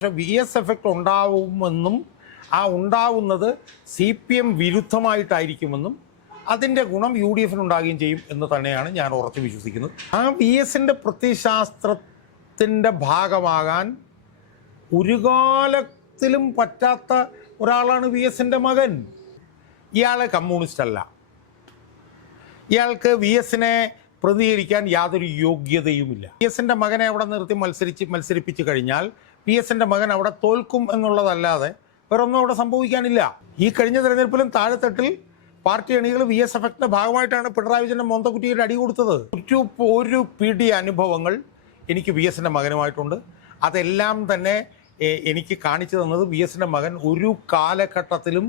പക്ഷെ V S effect ഉണ്ടാവുമെന്നും ആ ഉണ്ടാവുന്നത് CPM വിരുദ്ധമായിട്ടായിരിക്കുമെന്നും അതിൻ്റെ ഗുണം UDF ഉണ്ടാകുകയും ചെയ്യും എന്ന് തന്നെയാണ് ഞാൻ ഉറച്ചു വിശ്വസിക്കുന്നത്. ആ VS-ൻ്റെ പ്രത്യയശാസ്ത്രത്തിൻ്റെ ഭാഗമാകാൻ ഒരു കാലത്തിലും പറ്റാത്ത ഒരാളാണ് VS-ൻ്റെ മകൻ. ഇയാൾ കമ്മ്യൂണിസ്റ്റ് അല്ല. ഇയാൾക്ക് VS-നെ പ്രതികരിക്കാൻ യാതൊരു യോഗ്യതയുമില്ല. VS-ൻ്റെ മകനെ അവിടെ നിർത്തി മത്സരിപ്പിച്ച് കഴിഞ്ഞാൽ VS-ൻ്റെ മകൻ അവിടെ തോൽക്കും എന്നുള്ളതല്ലാതെ വേറൊന്നും അവിടെ സംഭവിക്കാനില്ല. ഈ കഴിഞ്ഞ തെരഞ്ഞെടുപ്പിലും താഴെത്തട്ടിൽ പാർട്ടി അണികൾ VS എഫക്റ്റിൻ്റെ ഭാഗമായിട്ടാണ് പിണറായി വിജയൻ്റെ മോന്തക്കുട്ടിയുടെ അടി കൊടുത്തത്. ഒരു പിടി അനുഭവങ്ങൾ എനിക്ക് VS-ൻ്റെ മകനുമായിട്ടുണ്ട്. അതെല്ലാം തന്നെ എനിക്ക് കാണിച്ചു തന്നത് VS-ൻ്റെ മകൻ ഒരു കാലഘട്ടത്തിലും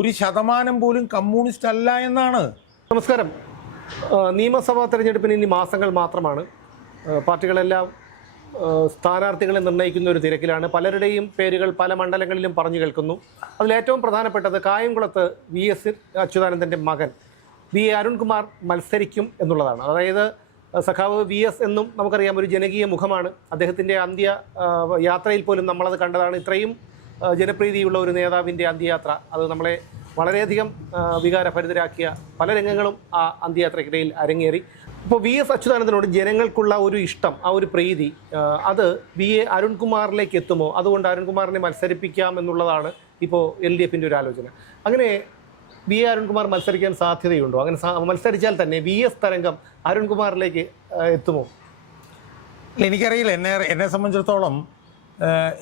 1% പോലും കമ്മ്യൂണിസ്റ്റ് അല്ല എന്നാണ്. നമസ്കാരം. നിയമസഭാ തെരഞ്ഞെടുപ്പിന് ഇനി മാസങ്ങൾ മാത്രമാണ്. പാർട്ടികളെല്ലാം സ്ഥാനാർത്ഥികളെ നിർണ്ണയിക്കുന്ന ഒരു തിരക്കിലാണ്. പലരുടെയും പേരുകൾ പല മണ്ഡലങ്ങളിലും പറഞ്ഞു കേൾക്കുന്നു. അതിലേറ്റവും പ്രധാനപ്പെട്ടത് കായംകുളത്ത് VS അച്യുതാനന്ദൻ്റെ മകൻ അരുൺകുമാർ മത്സരിക്കും എന്നുള്ളതാണ്. അതായത് സഖാവ് VS എന്നും നമുക്കറിയാം, ഒരു ജനകീയ മുഖമാണ്. അദ്ദേഹത്തിൻ്റെ അന്ത്യ യാത്രയിൽ പോലും നമ്മളത് കണ്ടതാണ്. ഇത്രയും ജനപ്രീതിയുള്ള ഒരു നേതാവിൻ്റെ അന്ത്യയാത്ര അത് നമ്മളെ വളരെയധികം വികാരഭരിതരാക്കിയ പല രംഗങ്ങളും ആ അന്ത്യയാത്രയ്ക്കിടയിൽ അരങ്ങേറി. ഇപ്പോൾ VS അച്യുതാനന്ദനോട് ജനങ്ങൾക്കുള്ള ഒരു ഇഷ്ടം, ആ ഒരു പ്രീതി, അത് അരുൺകുമാറിലേക്ക് എത്തുമോ? അതുകൊണ്ട് അരുൺകുമാറിനെ മത്സരിപ്പിക്കാം എന്നുള്ളതാണ് ഇപ്പോൾ LDF-ൻ്റെ ഒരു ആലോചന. അങ്ങനെ അരുൺകുമാർ മത്സരിക്കാൻ സാധ്യതയുണ്ടോ? അങ്ങനെ മത്സരിച്ചാൽ തന്നെ VS തരംഗം അരുൺകുമാറിലേക്ക് എത്തുമോ? എനിക്കറിയില്ല. എന്നെ സംബന്ധിച്ചിടത്തോളം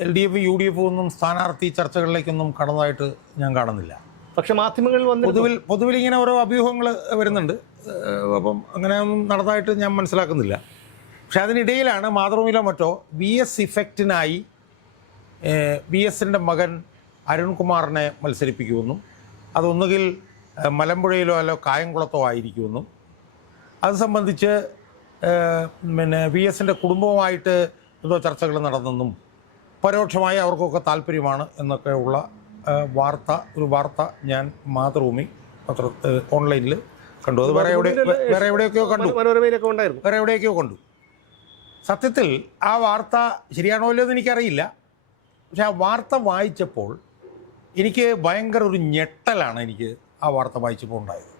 LDF UDF ഒന്നും സ്ഥാനാർത്ഥി ചർച്ചകളിലേക്കൊന്നും കടന്നതായിട്ട് ഞാൻ കാണുന്നില്ല. പക്ഷെ മാധ്യമങ്ങളിൽ വന്ന് പൊതുവിൽ ഇങ്ങനെ ഓരോ അഭ്യൂഹങ്ങൾ വരുന്നുണ്ട്. അപ്പം അങ്ങനെ ഒന്നും നടന്നതായിട്ട് ഞാൻ മനസ്സിലാക്കുന്നില്ല. പക്ഷെ അതിനിടയിലാണ് മാതൃഭൂമിയിലോ മറ്റോ VS ഇഫക്റ്റിനായി VS-ൻ്റെ മകൻ അരുൺകുമാറിനെ മത്സരിപ്പിക്കുമെന്നും അതൊന്നുകിൽ മലമ്പുഴയിലോ അല്ലോ കായംകുളത്തോ ആയിരിക്കുമെന്നും അത് സംബന്ധിച്ച് VS-ൻ്റെ കുടുംബവുമായിട്ട് എന്തോ ചർച്ചകൾ നടന്നെന്നും പരോക്ഷമായി അവർക്കൊക്കെ താല്പര്യമാണ് എന്നൊക്കെ ഉള്ള ഒരു വാർത്ത ഞാൻ മാതൃഭൂമി ഓൺലൈനിൽ കണ്ടു. അത് വേറെ എവിടെയൊക്കെയോ കണ്ടു. സത്യത്തിൽ ആ വാർത്ത ശരിയാണോ അല്ലയോ എന്ന് എനിക്കറിയില്ല. പക്ഷെ ആ വാർത്ത വായിച്ചപ്പോൾ എനിക്ക് ഭയങ്കര ഒരു ഞെട്ടലാണ് എനിക്ക് ആ വാർത്ത വായിച്ചപ്പോൾ ഉണ്ടായത്.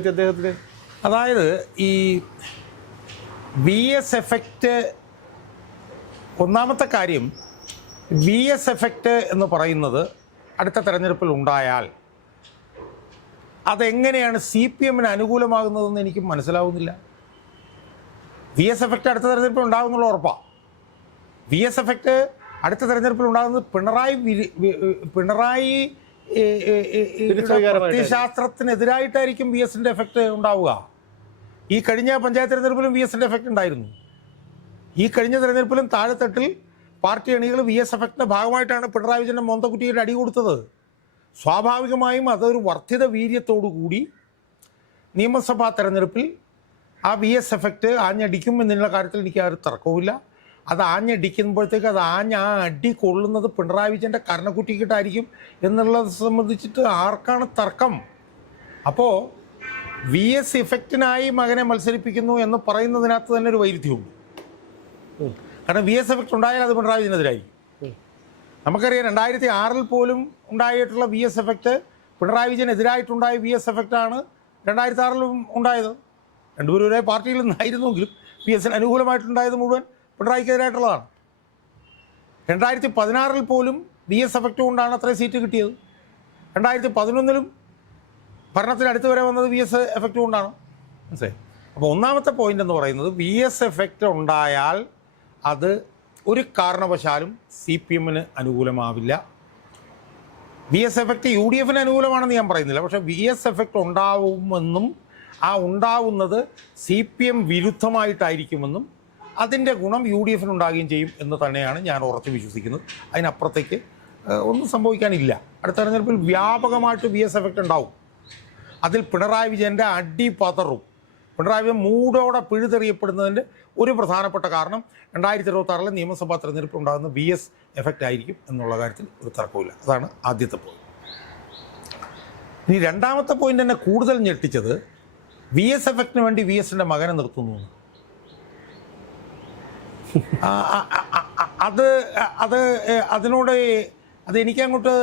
അദ്ദേഹത്തിന് അതായത് ഈ VS എഫക്റ്റ്, ഒന്നാമത്തെ കാര്യം VS എഫക്റ്റ് എന്ന് പറയുന്നത് അടുത്ത തെരഞ്ഞെടുപ്പിൽ ഉണ്ടായാൽ അതെങ്ങനെയാണ് CPM-ന് അനുകൂലമാകുന്നതെന്ന് എനിക്ക് മനസ്സിലാവുന്നില്ല. VS എഫക്റ്റ് അടുത്ത തെരഞ്ഞെടുപ്പിൽ ഉണ്ടാകുന്നുള്ള ഉറപ്പാണ്. VS എഫക്റ്റ് അടുത്ത തെരഞ്ഞെടുപ്പിൽ ഉണ്ടാകുന്നത് പിണറായി പ്രത്യയശാസ്ത്രത്തിനെതിരായിട്ടായിരിക്കും VS-ൻ്റെ എഫക്റ്റ് ഉണ്ടാവുക. ഈ കഴിഞ്ഞ പഞ്ചായത്ത് തെരഞ്ഞെടുപ്പിലും VS-ൻ്റെ എഫക്റ്റ് ഉണ്ടായിരുന്നു. ഈ കഴിഞ്ഞ തെരഞ്ഞെടുപ്പിലും താഴെത്തട്ടിൽ പാർട്ടി അണികൾ VS എഫക്റ്റിൻ്റെ ഭാഗമായിട്ടാണ് പിണറായി വിജയൻ്റെ മോന്തക്കുട്ടിയുടെ അടി കൊടുത്തത്. സ്വാഭാവികമായും അതൊരു വർദ്ധിത വീര്യത്തോടുകൂടി നിയമസഭാ തെരഞ്ഞെടുപ്പിൽ ആ VS എഫക്റ്റ് ആഞ്ഞടിക്കും എന്നുള്ള കാര്യത്തിൽ എനിക്ക് ആ ഒരു തർക്കവുമില്ല. അത് ആഞ്ഞടിക്കുമ്പോഴത്തേക്ക് ആ അടി കൊള്ളുന്നത് പിണറായി വിജയൻ്റെ കർണക്കുറ്റിക്കിട്ടായിരിക്കും എന്നുള്ളത് സംബന്ധിച്ചിട്ട് ആർക്കാണ് തർക്കം? അപ്പോൾ VS ഇഫക്റ്റിനായി മകനെ മത്സരിപ്പിക്കുന്നു എന്ന് പറയുന്നതിനകത്ത് തന്നെ ഒരു വൈരുദ്ധ്യമുണ്ട്. കാരണം VS എഫക്റ്റ് ഉണ്ടായാൽ അത് പിണറായി വിജയനെതിരായിരിക്കും. നമുക്കറിയാം 2006 പോലും ഉണ്ടായിട്ടുള്ള VS എഫക്റ്റ് പിണറായി വിജയനെതിരായിട്ടുണ്ടായ VS എഫക്റ്റാണ് 2006 ഉണ്ടായത്. രണ്ടുപേരും ഒരേ പാർട്ടിയിൽ നിന്നായിരുന്നെങ്കിലും VS-ന് അനുകൂലമായിട്ടുണ്ടായത് മുഴുവൻ പിണറായിക്കെതിരായിട്ടുള്ളതാണ്. 2016 പോലും VS എഫക്റ്റ് കൊണ്ടാണ് അത്രയും സീറ്റ് കിട്ടിയത്. 2011 ഭരണത്തിനടുത്ത് വരെ വന്നത് VS എഫക്റ്റ് കൊണ്ടാണ്. മനസ്സിലായി? അപ്പോൾ ഒന്നാമത്തെ പോയിന്റ് എന്ന് പറയുന്നത് VS എഫക്റ്റ് ഉണ്ടായാൽ അത് ഒരു കാരണവശാലും CPM-ന് അനുകൂലമാവില്ല. VS എഫക്റ്റ് UDF-ന് അനുകൂലമാണെന്ന് ഞാൻ പറയുന്നില്ല. പക്ഷേ VS എഫക്റ്റ് ഉണ്ടാവുമെന്നും ആ ഉണ്ടാവുന്നത് CPM വിരുദ്ധമായിട്ടായിരിക്കുമെന്നും അതിൻ്റെ ഗുണം UDF-ന് ഉണ്ടാകുകയും ചെയ്യും എന്ന് തന്നെയാണ് ഞാൻ ഉറച്ചു വിശ്വസിക്കുന്നത്. അതിനപ്പുറത്തേക്ക് ഒന്നും സംഭവിക്കാനില്ല. അടുത്ത തെരഞ്ഞെടുപ്പിൽ വ്യാപകമായിട്ട് VS എഫക്റ്റ് ഉണ്ടാവും. അതിൽ പിണറായി വിജയൻ്റെ അടി പതറും. പിണറായി വിജയൻ മൂടോടെ പിഴുതെറിയപ്പെടുന്നതിൻ്റെ ഒരു പ്രധാനപ്പെട്ട കാരണം 2026 നിയമസഭാ തെരഞ്ഞെടുപ്പ് ഉണ്ടാകുന്ന VS എഫക്റ്റ് ആയിരിക്കും എന്നുള്ള കാര്യത്തിൽ ഒരു തർക്കമില്ല. അതാണ് ആദ്യത്തെ പോയിന്റ്. ഇനി രണ്ടാമത്തെ പോയിന്റ് എന്നെ കൂടുതൽ ഞെട്ടിച്ചത് VS എഫക്റ്റിന് വേണ്ടി VS-ൻ്റെ മകനെ നിർത്തുന്നു. അത് അത് അതിനോട് എനിക്കങ്ങോട്ട്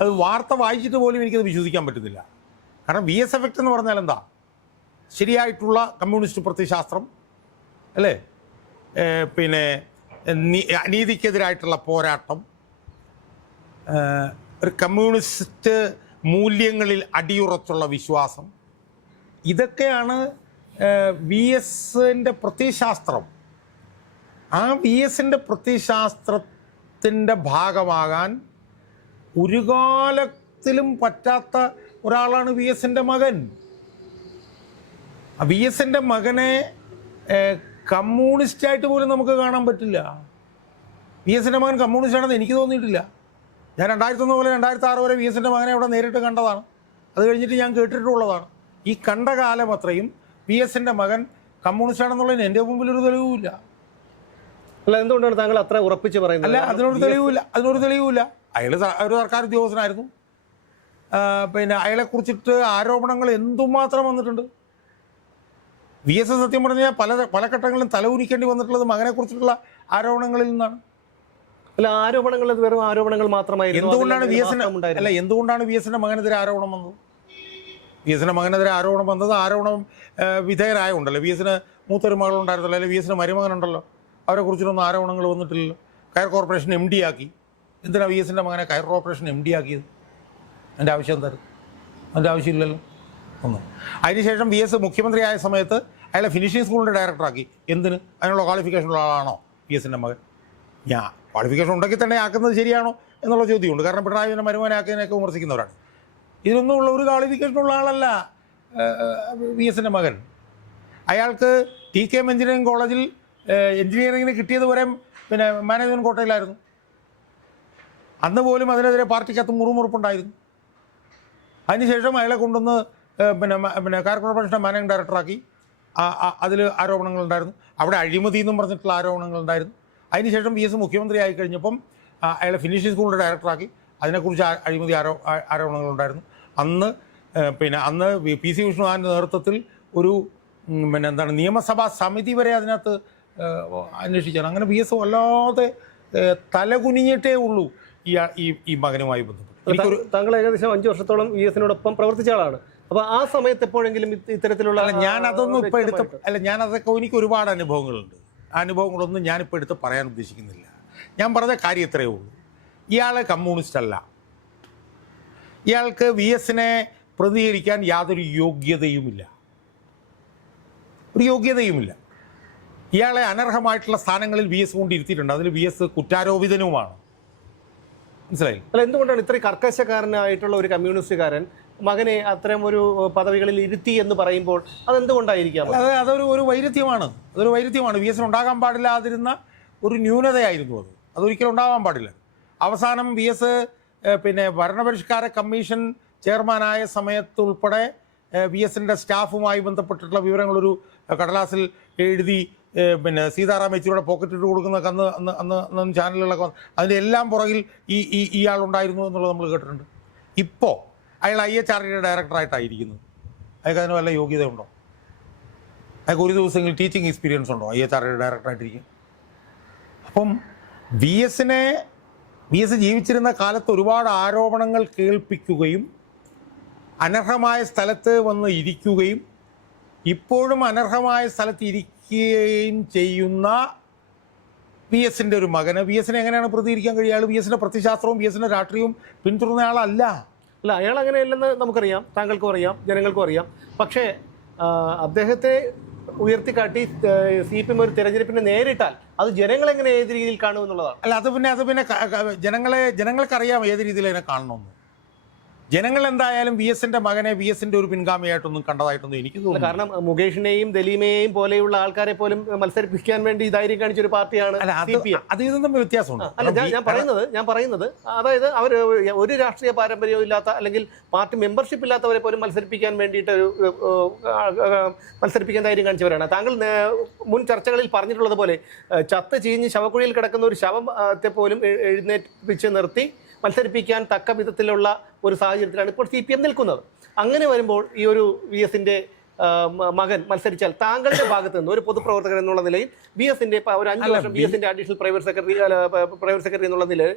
അത് വാർത്ത വായിച്ചിട്ട് പോലും എനിക്കത് വിശ്വസിക്കാൻ പറ്റുന്നില്ല. കാരണം VS എഫക്റ്റ് എന്ന് പറഞ്ഞാൽ എന്താ? ശരിയായിട്ടുള്ള കമ്മ്യൂണിസ്റ്റ് പ്രത്യയശാസ്ത്രം അല്ലേ, പിന്നെ അനീതിക്കെതിരായിട്ടുള്ള പോരാട്ടം, ഒരു കമ്മ്യൂണിസ്റ്റ് മൂല്യങ്ങളിൽ അടിയുറച്ചുള്ള വിശ്വാസം, ഇതൊക്കെയാണ് VSൻ്റെ പ്രത്യയശാസ്ത്രം. ആ VSൻ്റെ പ്രത്യയശാസ്ത്രത്തിൻ്റെ ഭാഗമാകാൻ ഒരു കാലത്തിലും പറ്റാത്ത ഒരാളാണ് VSൻ്റെ മകൻ. VSൻ്റെ മകനെ കമ്മ്യൂണിസ്റ്റായിട്ട് പോലും നമുക്ക് കാണാൻ പറ്റില്ല. VSൻ്റെ മകൻ കമ്മ്യൂണിസ്റ്റാണെന്ന് എനിക്ക് തോന്നിയിട്ടില്ല. ഞാൻ 2001 മുതൽ 2006 വരെ VSൻ്റെ മകനെ അവിടെ നേരിട്ട് കണ്ടതാണ്. അത് കഴിഞ്ഞിട്ട് ഞാൻ കേട്ടിട്ടുള്ളതാണ്. ഈ കണ്ട കാലം അത്രയും VSൻ്റെ മകൻ കമ്മ്യൂണിസ്റ്റാണെന്നുള്ളതിന് എൻ്റെ മുമ്പിൽ ഒരു തെളിവുമില്ല. അല്ല, എന്തുകൊണ്ടാണ് താങ്കൾ അത്ര ഉറപ്പിച്ച് പറയുന്നത്? അല്ല, അതിനൊരു തെളിവുമില്ല. അയാൾ ഒരു സർക്കാർ ഉദ്യോഗസ്ഥനായിരുന്നു. പിന്നെ അയാളെക്കുറിച്ചിട്ട് ആരോപണങ്ങൾ എന്തുമാത്രം വന്നിട്ടുണ്ട്. VS സത്യം പറഞ്ഞാൽ പല ഘട്ടങ്ങളിലും തലകുനിക്കേണ്ടി വന്നിട്ടുള്ളത് മകനെക്കുറിച്ചിട്ടുള്ള ആരോപണങ്ങളിൽ നിന്നാണ്. അല്ല, ആരോപണങ്ങൾ വെറും ആരോപണങ്ങൾ മാത്രമായിരുന്നു. എന്തുകൊണ്ടാണ് VSൻ്റെ മകനെതിരെ ആരോപണം വന്നത്? VSൻ്റെ മകനെതിരെ ആരോപണം വന്നത് ആരോപണം വിധേയരായുണ്ടല്ലോ. VSന് മൂത്തൊരു മകളുണ്ടായിരുന്നല്ലോ, അല്ലെങ്കിൽ VSന് മരുമകനുണ്ടല്ലോ, അവരെക്കുറിച്ചിട്ടൊന്നും ആരോപണങ്ങൾ വന്നിട്ടില്ലല്ലോ. കയർ കോർപ്പറേഷൻ MD ആക്കി. എന്തിനാണ് VSൻ്റെ മകനെ കയർ കോർപ്പറേഷൻ MD ആക്കിയത്? അതിൻ്റെ ആവശ്യം എന്തായിരുന്നു? അതിൻ്റെ ആവശ്യമില്ലല്ലോ ഒന്നും. അതിനുശേഷം VS മുഖ്യമന്ത്രിയായ സമയത്ത് അയാളെ ഫിനിഷിംഗ് സ്കൂളിൻ്റെ ഡയറക്ടറാക്കി. എന്തിന്? അതിനുള്ള ക്വാളിഫിക്കേഷനുള്ള ആളാണോ VSൻ്റെ മകൻ? ക്വാളിഫിക്കേഷൻ ഉണ്ടെങ്കിൽ തന്നെ ആക്കുന്നത് ശരിയാണോ എന്നുള്ള ചോദ്യമുണ്ട്. കാരണം പിണറായി വിജയനെ മരുമകനാക്കിയതിനൊക്കെ വിമർശിക്കുന്നവരാണ്. ഇതിനൊന്നുമുള്ള ഒരു ക്വാളിഫിക്കേഷനുള്ള ആളല്ല VSൻ്റെ മകൻ. അയാൾക്ക് TKM എഞ്ചിനീയറിംഗ് കോളേജിൽ എഞ്ചിനീയറിങ്ങിന് കിട്ടിയത് വരെ പിന്നെ മാനേജ്മെൻറ്റ് കോട്ടയിലായിരുന്നു. അന്ന് പോലും അതിനെതിരെ പാർട്ടിക്കകത്ത് മുറുമുറുപ്പുണ്ടായിരുന്നു. അതിനുശേഷം അയാളെ കൊണ്ടുവന്ന് പിന്നെ കയർ കോർപ്പറേഷൻ്റെ മാനേജിംഗ് ഡയറക്ടറാക്കി. അതിൽ ആരോപണങ്ങളുണ്ടായിരുന്നു. അവിടെ അഴിമതി എന്നും പറഞ്ഞിട്ടുള്ള ആരോപണങ്ങളുണ്ടായിരുന്നു. അതിനുശേഷം VS മുഖ്യമന്ത്രി ആയി കഴിഞ്ഞപ്പം അയാളെ ഫിനിഷിംഗ് സ്കൂളിൻ്റെ ഡയറക്ടറാക്കി. അതിനെക്കുറിച്ച് അഴിമതി ആരോപണങ്ങളുണ്ടായിരുന്നു. അന്ന് PC വിഷ്ണുനാഥിൻ്റെ നേതൃത്വത്തിൽ ഒരു നിയമസഭാ സമിതി വരെ അതിനകത്ത് അന്വേഷിച്ചാണ്. അങ്ങനെ VS വല്ലാതെ തലകുനിഞ്ഞിട്ടേ ഉള്ളൂ ഈ മകനുമായി ബന്ധപ്പെട്ട്. താങ്കൾ ഏകദേശം 5 വർഷത്തോളം VSനോടൊപ്പം പ്രവർത്തിച്ച ആളാണ്. അപ്പോൾ ആ സമയത്ത് എപ്പോഴെങ്കിലും ഇത്തരത്തിലുള്ള ഞാനതൊന്നും ഇപ്പോൾ ഞാനതൊക്കെ എനിക്ക് ഒരുപാട് അനുഭവങ്ങളുണ്ട്. ആ അനുഭവങ്ങളൊന്നും ഞാനിപ്പോൾ എടുത്ത് പറയാൻ ഉദ്ദേശിക്കുന്നില്ല. ഞാൻ പറഞ്ഞ കാര്യം ഇത്രയേ ഉള്ളൂ. ഇയാൾ കമ്മ്യൂണിസ്റ്റ് അല്ല. ഇയാൾക്ക് VSനെ പ്രതികരിക്കാൻ യാതൊരു യോഗ്യതയുമില്ല. ഇയാളെ അനർഹമായിട്ടുള്ള സ്ഥാനങ്ങളിൽ VS കൊണ്ടിരുത്തിയിട്ടുണ്ട്. അതിൽ VS കുറ്റാരോപിതനുമാണ്. മനസ്സിലായി? അല്ല, എന്തുകൊണ്ടാണ് ഇത്രയും കർക്കശക്കാരനായിട്ടുള്ള ഒരു കമ്മ്യൂണിസ്റ്റുകാരൻ മകനെ അത്തരം ഒരു പദവികളിൽ ഇരുത്തി എന്ന് പറയുമ്പോൾ അതെന്തുകൊണ്ടായിരിക്കാം? അതൊരു വൈരുദ്ധ്യമാണ്. VSന് ഉണ്ടാകാൻ പാടില്ലാതിരുന്ന ഒരു ന്യൂനതയായിരുന്നു അത്. അതൊരിക്കലും ഉണ്ടാകാൻ പാടില്ല. അവസാനം VS ഭരണപരിഷ്കാര കമ്മീഷൻ ചെയർമാനായ സമയത്തുൾപ്പെടെ VSൻ്റെ സ്റ്റാഫുമായി ബന്ധപ്പെട്ടിട്ടുള്ള വിവരങ്ങളൊരു കടലാസിൽ എഴുതി സീതാറാം യെച്ചൂരിയുടെ പോക്കറ്റിട്ട് കൊടുക്കുന്നതൊക്കെ അന്ന് ചാനലുകളൊക്കെ വന്നു. അതിൻ്റെ എല്ലാം പുറകിൽ ഇയാളുണ്ടായിരുന്നു എന്നുള്ളത് നമ്മൾ കേട്ടിട്ടുണ്ട്. ഇപ്പോൾ അയാൾ IHRDയുടെ ഡയറക്ടറായിട്ടായിരിക്കുന്നത്. അയാൾക്ക് അതിന് വല്ല യോഗ്യതയുണ്ടോ? അയാൾക്ക് ഒരു ദിവസമെങ്കിലും ടീച്ചിങ് എക്സ്പീരിയൻസ് ഉണ്ടോ IHRDയുടെ ഡയറക്ടറായിട്ടിരിക്കും? അപ്പം VS ജീവിച്ചിരുന്ന കാലത്ത് ഒരുപാട് ആരോപണങ്ങൾ കേൾപ്പിക്കുകയും അനർഹമായ സ്ഥലത്ത് വന്ന് ഇരിക്കുകയും ഇപ്പോഴും അനർഹമായ സ്ഥലത്ത് ഇരിക്കുകയും ചെയ്യുന്ന VSൻ്റെ ഒരു മകന് VSനെ എങ്ങനെയാണ് പ്രതികരിക്കാൻ കഴിയുക? അയാൾ VSൻ്റെ പ്രത്യയശാസ്ത്രവും VSൻ്റെ രാഷ്ട്രീയവും പിന്തുടർന്ന ആളല്ല. അല്ല, അയാൾ അങ്ങനെയല്ലെന്ന് നമുക്കറിയാം, താങ്കൾക്കും അറിയാം, ജനങ്ങൾക്കും അറിയാം. പക്ഷേ അദ്ദേഹത്തെ ഉയർത്തിക്കാട്ടി CPM ഒരു തെരഞ്ഞെടുപ്പിനെ നേരിട്ടാൽ അത് ജനങ്ങളെങ്ങനെ ഏത് രീതിയിൽ കാണുമെന്നുള്ളതാണ്. അല്ല, അത് പിന്നെ ജനങ്ങൾക്കറിയാം ഏത് രീതിയിൽ അതിനെ കാണണമെന്ന്. ജനങ്ങൾ എന്തായാലും VSൻ്റെ മകനെ VSൻ്റെ ഒരു പിൻഗാമിയായിട്ടൊന്നും കണ്ടതായിട്ടൊന്നും എനിക്ക് തോന്നുന്നു. കാരണം മുകേഷിനെയും ദലീമയെയും പോലെയുള്ള ആൾക്കാരെ പോലും മത്സരിപ്പിക്കാൻ വേണ്ടി ധൈര്യം കാണിച്ചൊരു പാർട്ടിയാണ് CPM. അത് ഇതും തമ്മിൽ വ്യത്യാസമുണ്ട്. അല്ല, ഞാൻ പറയുന്നത് അതായത് അവർ ഒരു രാഷ്ട്രീയ പാരമ്പര്യവും ഇല്ലാത്ത അല്ലെങ്കിൽ പാർട്ടി മെമ്പർഷിപ്പ് ഇല്ലാത്തവരെ പോലും മത്സരിപ്പിക്കാൻ വേണ്ടിയിട്ട് മത്സരിപ്പിക്കാൻ ധൈര്യം കാണിച്ചവരാണ്. താങ്കൾ മുൻ ചർച്ചകളിൽ പറഞ്ഞിട്ടുള്ളത് പോലെ ചത്ത് ചീഞ്ഞ് ശവക്കുഴിയിൽ കിടക്കുന്ന ഒരു ശവത്തെ പോലും എഴുന്നേൽപ്പിച്ച് നിർത്തി മത്സരിപ്പിക്കാൻ തക്ക വിധത്തിലുള്ള ഒരു സാഹചര്യത്തിലാണ് ഇപ്പോൾ CPM നിൽക്കുന്നത്. അങ്ങനെ വരുമ്പോൾ ഈ ഒരു VSൻ്റെ മകൻ മത്സരിച്ചാൽ താങ്കളുടെ ഭാഗത്ത് നിന്ന് ഒരു പൊതുപ്രവർത്തകൻ എന്നുള്ള നിലയിൽ BS-ന്റെ ഒരു 5 വർഷം BS-ന്റെ അഡീഷണൽ പ്രൈവറ്റ് സെക്രട്ടറി എന്നുള്ള നിലയിൽ,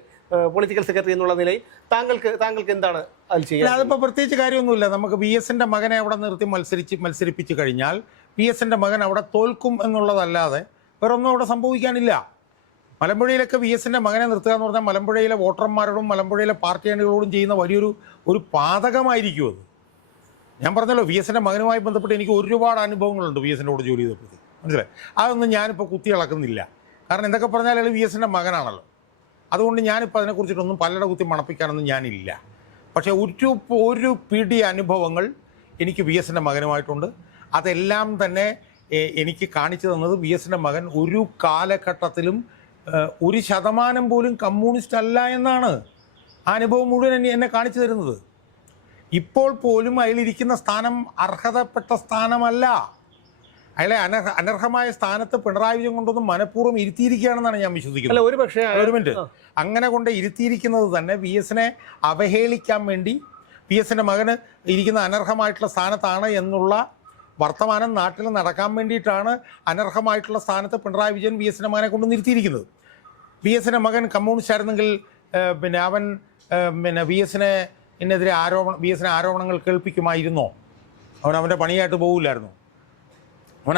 പൊളിറ്റിക്കൽ സെക്രട്ടറി എന്നുള്ള നിലയിൽ താങ്കൾക്ക് എന്താണ് അത് ചെയ്യുക? അതിപ്പോൾ പ്രത്യേകിച്ച് കാര്യമൊന്നുമില്ല. നമുക്ക് BS-ന്റെ മകനെ അവിടെ നിർത്തി മത്സരിപ്പിച്ച് കഴിഞ്ഞാൽ BS-ന്റെ മകൻ അവിടെ തോൽക്കും എന്നുള്ളതല്ലാതെ വേറെ ഒന്നും അവിടെ സംഭവിക്കാനില്ല. മലമ്പുഴയിലൊക്കെ BS-ന്റെ മകനെ നിർത്തുക എന്ന് പറഞ്ഞാൽ മലമ്പുഴയിലെ വോട്ടർമാരോടും മലമ്പുഴയിലെ പാർട്ടി അണികളോടും ചെയ്യുന്ന വലിയൊരു പാതകമായിരിക്കും അത്. ഞാൻ പറഞ്ഞല്ലോ, BS-ന്റെ മകനുമായി ബന്ധപ്പെട്ട് എനിക്ക് ഒരുപാട് അനുഭവങ്ങളുണ്ട് BS-ന്റെ കൂടെ ജോലി ചെയ്തപ്പോഴത്തേക്ക്, മനസ്സിലായി. അതൊന്നും ഞാനിപ്പോൾ കുത്തി ഇളക്കുന്നില്ല. കാരണം എന്തൊക്കെ പറഞ്ഞാൽ BS-ന്റെ മകനാണല്ലോ. അതുകൊണ്ട് ഞാനിപ്പോൾ അതിനെക്കുറിച്ചിട്ടൊന്നും പലരുടെ കുത്തി മണപ്പിക്കാനൊന്നും ഞാനില്ല. പക്ഷേ ഒരു പിടി അനുഭവങ്ങൾ എനിക്ക് BS-ന്റെ മകനുമായിട്ടുണ്ട്. അതെല്ലാം തന്നെ എനിക്ക് കാണിച്ചു തന്നത് BS-ന്റെ മകൻ ഒരു കാലഘട്ടത്തിലും 1% പോലും കമ്മ്യൂണിസ്റ്റ് അല്ല എന്നാണ്. ആ അനുഭവം മുഴുവൻ എന്നെ കാണിച്ചു തരുന്നത്. ഇപ്പോൾ പോലും അയാളിരിക്കുന്ന സ്ഥാനം അർഹതപ്പെട്ട സ്ഥാനമല്ല. അയാളെ അനർഹമായ സ്ഥാനത്ത് പിണറായി വിജയൻ കൊണ്ടൊന്നും മനഃപൂർവ്വം ഇരുത്തിയിരിക്കുകയാണെന്നാണ് ഞാൻ വിശ്വസിക്കുന്നത്. ഒരു മിനിറ്റ്, അങ്ങനെ കൊണ്ട് ഇരുത്തിയിരിക്കുന്നത് തന്നെ BS-നെ അവഹേളിക്കാൻ വേണ്ടി, BS-ന്റെ മകന് ഇരിക്കുന്ന അനർഹമായിട്ടുള്ള സ്ഥാനത്താണ് എന്നുള്ള വർത്തമാനം നാട്ടിൽ നടക്കാൻ വേണ്ടിയിട്ടാണ് അനർഹമായിട്ടുള്ള സ്ഥാനത്ത് പിണറായി വിജയൻ BS-ന്റെ മകനെ കൊണ്ട് നിർത്തിയിരിക്കുന്നത്. BS-ന്റെ മകൻ കമ്മ്യൂണിസ്റ്റ് ആയിരുന്നെങ്കിൽ അവൻ BS-നെതിരെ BS-നെ ആരോപണങ്ങൾ കേൾപ്പിക്കുമായിരുന്നോ? അവൻ്റെ പണിയായിട്ട് പോകില്ലായിരുന്നു.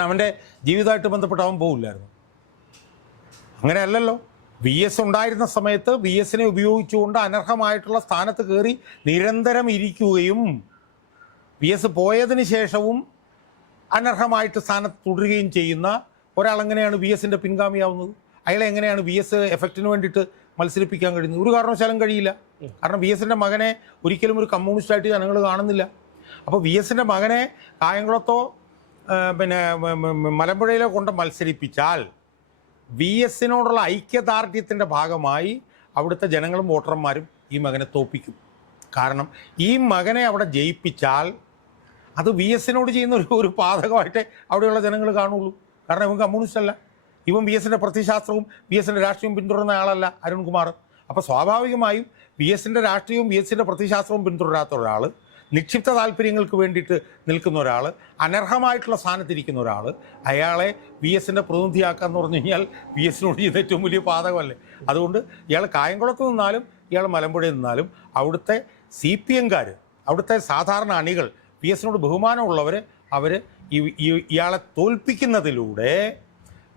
അവൻ്റെ ജീവിതമായിട്ട് ബന്ധപ്പെട്ട് അവൻ പോകില്ലായിരുന്നു. അങ്ങനെയല്ലല്ലോ. BS ഉണ്ടായിരുന്ന സമയത്ത് BS-നെ ഉപയോഗിച്ചുകൊണ്ട് അനർഹമായിട്ടുള്ള സ്ഥാനത്ത് കയറി നിരന്തരം ഇരിക്കുകയും BS പോയതിന് ശേഷവും അനർഹമായിട്ട് സ്ഥാനത്ത് തുടരുകയും ചെയ്യുന്ന ഒരാളെങ്ങനെയാണ് BS-ന്റെ പിൻഗാമിയാവുന്നത്? അയാളെ എങ്ങനെയാണ് BS എഫക്റ്റിന് വേണ്ടിയിട്ട് മത്സരിപ്പിക്കാൻ കഴിയുന്നത്? ഒരു കാരണവശാലും കഴിയില്ല. കാരണം BS-ന്റെ മകനെ ഒരിക്കലും ഒരു കമ്മ്യൂണിസ്റ്റായിട്ട് ജനങ്ങൾ കാണുന്നില്ല. അപ്പോൾ BS-ന്റെ മകനെ കായംകുളത്തോ മലമ്പുഴയിലോ കൊണ്ട് മത്സരിപ്പിച്ചാൽ BS-നോടുള്ള ഐക്യദാർഢ്യത്തിൻ്റെ ഭാഗമായി അവിടുത്തെ ജനങ്ങളും വോട്ടർമാരും ഈ മകനെ തോൽപ്പിക്കും. കാരണം ഈ മകനെ അവിടെ ജയിപ്പിച്ചാൽ അത് BS-നോട് ചെയ്യുന്ന ഒരു പാതകമായിട്ടേ അവിടെയുള്ള ജനങ്ങൾ കാണുള്ളൂ. കാരണം ഇവൻ കമ്മ്യൂണിസ്റ്റ് അല്ല. ഇവൻ BS-ന്റെ പ്രത്യയശാസ്ത്രവും BS-ന്റെ രാഷ്ട്രീയവും പിന്തുടരുന്ന ആളല്ല അരുൺകുമാർ. അപ്പോൾ സ്വാഭാവികമായും BS-ന്റെ രാഷ്ട്രീയവും BS-ന്റെ പ്രത്യയശാസ്ത്രവും പിന്തുടരാത്ത ഒരാൾ, നിക്ഷിപ്ത താല്പര്യങ്ങൾക്ക് വേണ്ടിയിട്ട് നിൽക്കുന്ന ഒരാൾ, അനർഹമായിട്ടുള്ള സ്ഥാനത്തിരിക്കുന്ന ഒരാൾ, അയാളെ BS-ന്റെ പ്രതിനിധിയാക്കുക എന്ന് പറഞ്ഞു കഴിഞ്ഞാൽ BS-നോട് ചെയ്യുന്ന ഏറ്റവും വലിയ പാതകമല്ലേ. അതുകൊണ്ട് ഇയാൾ കായംകുളത്ത് നിന്നാലും ഇയാൾ മലമ്പുഴയിൽ നിന്നാലും അവിടുത്തെ CPM-കാർ, അവിടുത്തെ സാധാരണ അണികൾ, BS-നോട് ബഹുമാനമുള്ളവർ, അവർ ഇയാളെ തോൽപ്പിക്കുന്നതിലൂടെ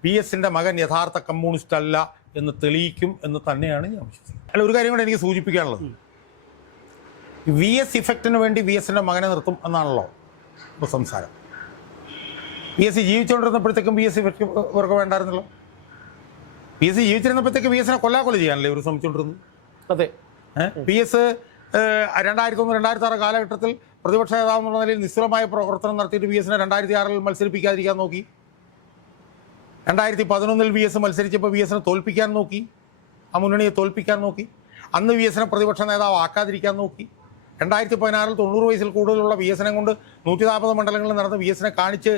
BS-ന്റെ മകൻ യഥാർത്ഥ കമ്മ്യൂണിസ്റ്റ് അല്ല എന്ന് തെളിയിക്കും എന്ന് തന്നെയാണ് ഞാൻ വിശ്വസിക്കുന്നത്. അല്ല, ഒരു കാര്യം കൂടെ എനിക്ക് സൂചിപ്പിക്കാനുള്ളത്, VS ഇഫക്റ്റിന് വേണ്ടി BS-ന്റെ മകനെ നിർത്തും എന്നാണല്ലോ ഇപ്പോൾ സംസാരം. BS ജീവിച്ചുകൊണ്ടിരുന്നപ്പോഴത്തേക്കും BS ഇഫക്റ്റ് ഇവർക്ക് വേണ്ടായിരുന്നല്ലോ. BS ജീവിച്ചിരുന്നപ്പോഴത്തേക്ക് BS-നെ കൊല്ലാക്കൊല ചെയ്യാനല്ലേ ഇവർ ശ്രമിച്ചുകൊണ്ടിരുന്നത്? അതെ. BS 2001-2006 കാലഘട്ടത്തിൽ പ്രതിപക്ഷ നേതാവ് എന്നുള്ള നിലയിൽ നിസ്തുലമായ പ്രവർത്തനം നടത്തിയിട്ട് BS-നെ 2006 മത്സരിപ്പിക്കാതിരിക്കാൻ നോക്കി. 2011 BS മത്സരിച്ചപ്പോൾ BS-നെ തോൽപ്പിക്കാൻ നോക്കി, ആ മുന്നണിയെ തോൽപ്പിക്കാൻ നോക്കി. അന്ന് BS-നെ പ്രതിപക്ഷ നേതാവ് ആക്കാതിരിക്കാൻ നോക്കി. 2016 90 വയസ്സിൽ കൂടുതലുള്ള BS-നെ കൊണ്ട് 140 മണ്ഡലങ്ങളിൽ നടന്ന് BS-നെ കാണിച്ച്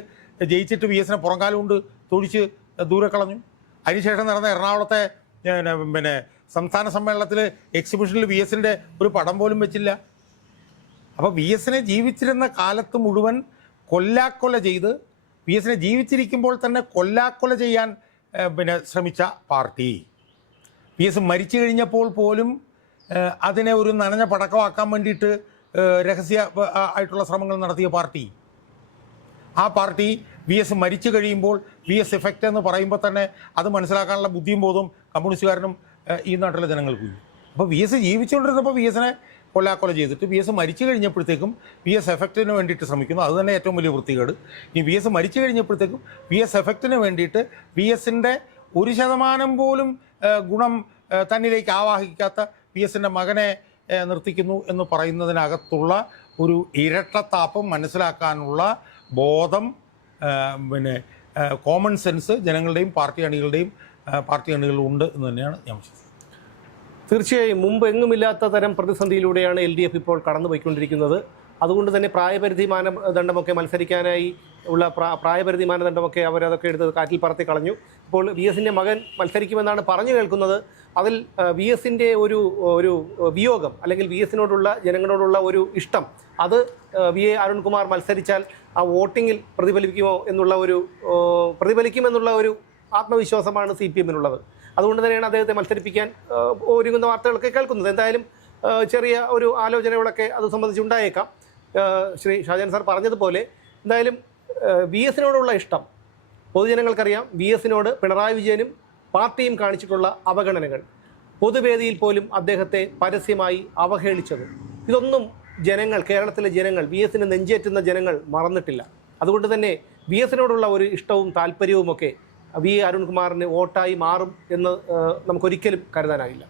ജയിച്ചിട്ട് BS-നെ പുറംകാലം കൊണ്ട് തൊഴിച്ച് ദൂരെ കളഞ്ഞു. അതിനുശേഷം നടന്ന എറണാകുളത്തെ സംസ്ഥാന സമ്മേളനത്തിൽ എക്സിബിഷനിൽ BS-ന്റെ ഒരു പടം പോലും വെച്ചില്ല. അപ്പോൾ BS-നെ ജീവിച്ചിരുന്ന കാലത്ത് മുഴുവൻ കൊല്ലാക്കൊല ചെയ്ത്, BS-നെ ജീവിച്ചിരിക്കുമ്പോൾ തന്നെ കൊല്ലാക്കൊല ചെയ്യാൻ ശ്രമിച്ച പാർട്ടി, BS മരിച്ചു കഴിഞ്ഞപ്പോൾ പോലും അതിനെ ഒരു നനഞ്ഞ പടക്കമാക്കാൻ വേണ്ടിയിട്ട് രഹസ്യ ആയിട്ടുള്ള ശ്രമങ്ങൾ നടത്തിയ പാർട്ടി, ആ പാർട്ടി BS മരിച്ചു കഴിയുമ്പോൾ BS എഫക്റ്റ് എന്ന് പറയുമ്പോൾ തന്നെ അത് മനസ്സിലാക്കാനുള്ള ബുദ്ധിയും ബോധവും കമ്മ്യൂണിസ്റ്റുകാരനും ഈ നാട്ടിലെ ജനങ്ങൾക്ക്. അപ്പോൾ BS ജീവിച്ചുകൊണ്ടിരുന്നപ്പോൾ BS-നെ കൊല്ലാക്കൊല ചെയ്തിട്ട് BS മരിച്ചു കഴിഞ്ഞപ്പോഴത്തേക്കും BS എഫക്റ്റിന് വേണ്ടിയിട്ട് ശ്രമിക്കുന്നു. അത് തന്നെ ഏറ്റവും വലിയ വൃത്തികേട്. ഈ BS മരിച്ചു കഴിഞ്ഞപ്പോഴത്തേക്കും BS എഫക്റ്റിന് വേണ്ടിയിട്ട് BS-ന്റെ 1% പോലും ഗുണം തന്നിലേക്ക് ആവാഹിക്കാത്ത BS-ന്റെ മകനെ നിർത്തിക്കുന്നു എന്ന് പറയുന്നതിനകത്തുള്ള ഒരു ഇരട്ടത്താപ്പം മനസ്സിലാക്കാനുള്ള ബോധം, കോമൺ സെൻസ് ജനങ്ങളുടെയും പാർട്ടി അണികളിലും ഉണ്ട് എന്ന് തന്നെയാണ് ഞാൻ വിശ്വസിക്കുന്നത്. തീർച്ചയായും മുമ്പ് എങ്ങുമില്ലാത്ത തരം പ്രതിസന്ധിയിലൂടെയാണ് LDF ഇപ്പോൾ കടന്നുപോയിക്കൊണ്ടിരിക്കുന്നത്. അതുകൊണ്ട് തന്നെ പ്രായപരിധി മാനദണ്ഡമൊക്കെ മത്സരിക്കാനായി ഉള്ള പ്രായപരിധി മാനദണ്ഡമൊക്കെ അവരതൊക്കെ എടുത്ത് കാറ്റിൽ പറത്തി കളഞ്ഞു. ഇപ്പോൾ BS-ന്റെ മകൻ മത്സരിക്കുമെന്നാണ് പറഞ്ഞു കേൾക്കുന്നത്. അതിൽ BS-ന്റെ ഒരു വിയോഗം അല്ലെങ്കിൽ BS-നോടുള്ള ജനങ്ങളോടുള്ള ഒരു ഇഷ്ടം, അത് VA അരുൺകുമാർ മത്സരിച്ചാൽ ആ വോട്ടിങ്ങിൽ പ്രതിഫലിക്കുമെന്നുള്ള ഒരു ആത്മവിശ്വാസമാണ് CPM-നുള്ളത്. അതുകൊണ്ട് തന്നെയാണ് അദ്ദേഹത്തെ മത്സരിപ്പിക്കാൻ ഒരുങ്ങുന്ന വാർത്തകളൊക്കെ കേൾക്കുന്നത്. എന്തായാലും ചെറിയ ഒരു ആലോചനകളൊക്കെ അത് സംബന്ധിച്ചുണ്ടായേക്കാം. ശ്രീ ഷാജഹാൻ സാർ പറഞ്ഞതുപോലെ എന്തായാലും VS-നോടുള്ള ഇഷ്ടം പൊതുജനങ്ങൾക്കറിയാം. VS-നോട് പിണറായി വിജയനും പാർട്ടിയും കാണിച്ചിട്ടുള്ള അവഗണനകൾ, പൊതുവേദിയിൽ പോലും അദ്ദേഹത്തെ പരസ്യമായി അവഹേളിച്ചത്, ഇതൊന്നും കേരളത്തിലെ ജനങ്ങൾ, VS-ന് നെഞ്ചേറ്റുന്ന ജനങ്ങൾ മറന്നിട്ടില്ല. അതുകൊണ്ട് തന്നെ VS-നോടുള്ള ഒരു ഇഷ്ടവും താല്പര്യവുമൊക്കെ V. അരുൺകുമാറിന് വോട്ടായി മാറും എന്ന് നമുക്കൊരിക്കലും കരുതാനാകില്ല.